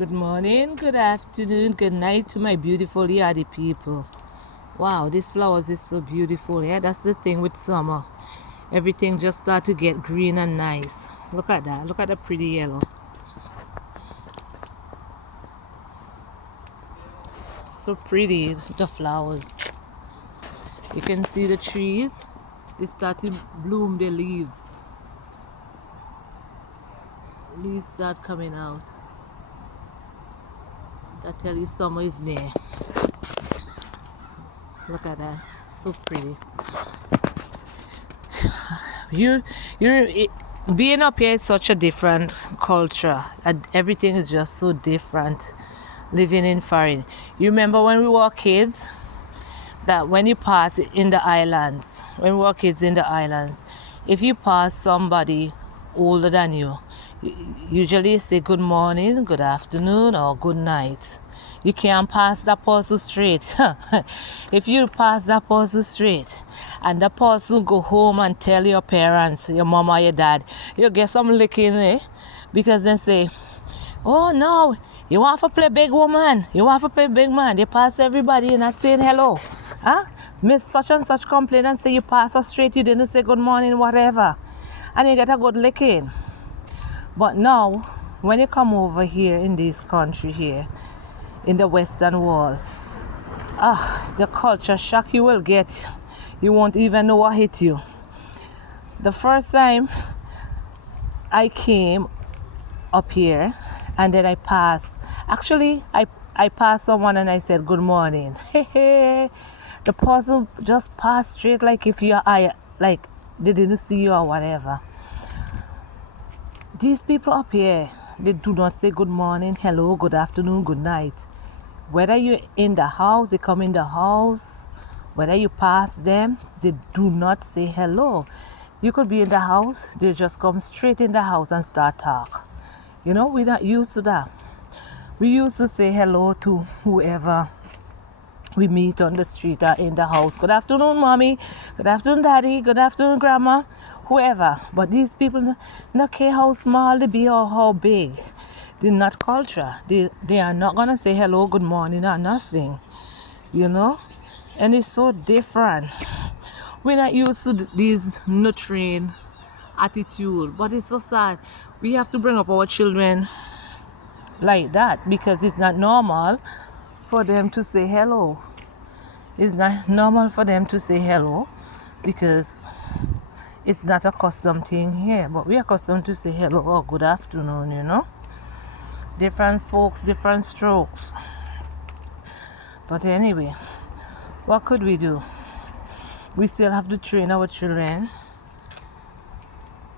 Good morning, good afternoon, good night to my beautiful Yardie people. Wow, these flowers is so beautiful. Yeah, that's the thing with summer. Everything just start to get green and nice. Look at that. Look at the pretty yellow. So pretty, the flowers. You can see the trees. They start to bloom their leaves. Leaves start coming out. I tell you, summer is near. Look at that. So pretty. you being up here is such a different culture, and everything is just so different living in foreign. You remember when we were kids, that when you pass in the islands, when we were kids in the islands, if you pass somebody older than you, usually say good morning, good afternoon, or good night. You can't pass that person straight. If you pass that person straight and that person go home and tell your parents, your mom or your dad, you get some licking, because they say, oh no, you want to play big woman, you want to play big man. They pass everybody and saying hello. Miss such and such complain and say you pass her straight, you didn't say good morning, whatever. And you get a good licking. But now, when you come over here in this country here, in the Western Wall, the culture shock you will get. You won't even know what hit you. The first time I came up here and then I passed, actually I passed someone and I said good morning. The person just passed straight like if you are like they didn't see you or whatever. These people up here, they do not say good morning, hello, good afternoon, good night. Whether you're in the house, they come in the house. Whether you pass them, they do not say hello. You could be in the house, they just come straight in the house and start talk. You know, we're not used to that. We used to say hello to whoever we meet on the street or in the house. Good afternoon, mommy. Good afternoon, daddy. Good afternoon, grandma. Whoever. But these people don't care how small they be or how big. They're not culture. They are not gonna say hello, good morning or nothing. You know? And it's so different. We're not used to these nurturing attitude. But it's so sad. We have to bring up our children like that because it's not normal for them to say hello. It's not normal for them to say hello because it's not a custom thing here. But we are accustomed to say hello or good afternoon, you know. Different folks, different strokes. But anyway, what could we do? We still have to train our children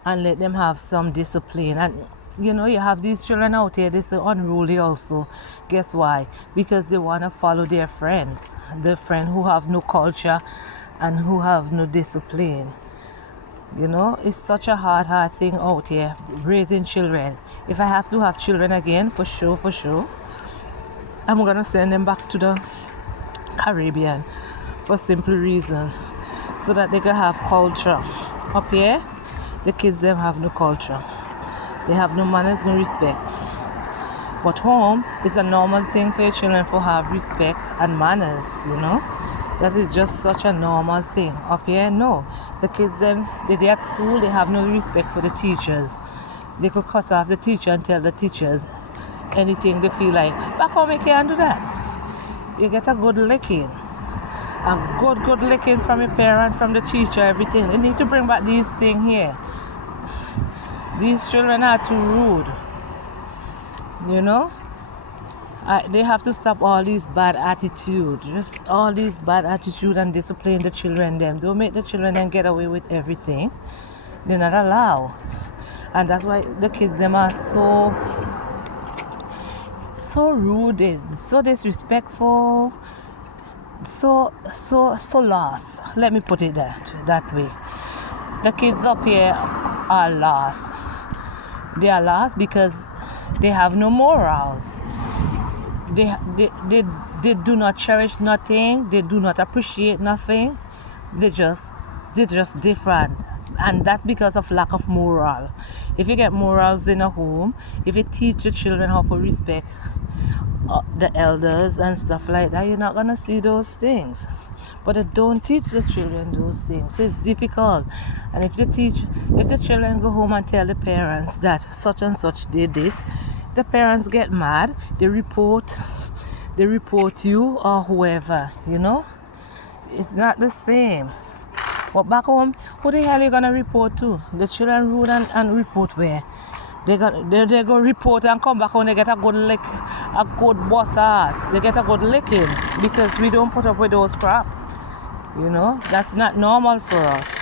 and let them have some discipline. And you know, you have these children out here, they're so unruly also. Guess why? Because they want to follow their friends. The friends who have no culture and who have no discipline. You know, it's such a hard thing out here, raising children. If I have to have children again, for sure, I'm going to send them back to the Caribbean for simple reason, so that they can have culture. Up here, the kids, them have no culture. They have no manners, no respect. But home is a normal thing for your children to have respect and manners, you know. That is just such a normal thing. Up here, no. The kids, they at school, they have no respect for the teachers. They could cuss off the teacher and tell the teachers anything they feel like. Back home, you can't do that. You get a good licking. A good licking from your parent, from the teacher, everything. They need to bring back these things here. These children are too rude. You know? They have to stop all these bad attitude. Just all these bad attitude and discipline the children them. Don't make the children then get away with everything. They're not allowed. And that's why the kids them are so rude, and so disrespectful, so lost. Let me put it that way. The kids up here are lost. They are lost because they have no morals. They do not cherish nothing. They do not appreciate nothing. They're just different. and that's because of lack of moral. If you get morals in a home, if you teach the children how to respect the elders and stuff like that, you're not gonna see those things. But they don't teach the children those things, so it's difficult. And if the children go home and tell the parents that such and such did this, the parents get mad. They report you or whoever. It's not the same. But back home, who the hell are you gonna report to? The children rude and report where? They go report and come back home, they get a good lick, a good boss ass. They get a good licking because we don't put up with those crap. That's not normal for us.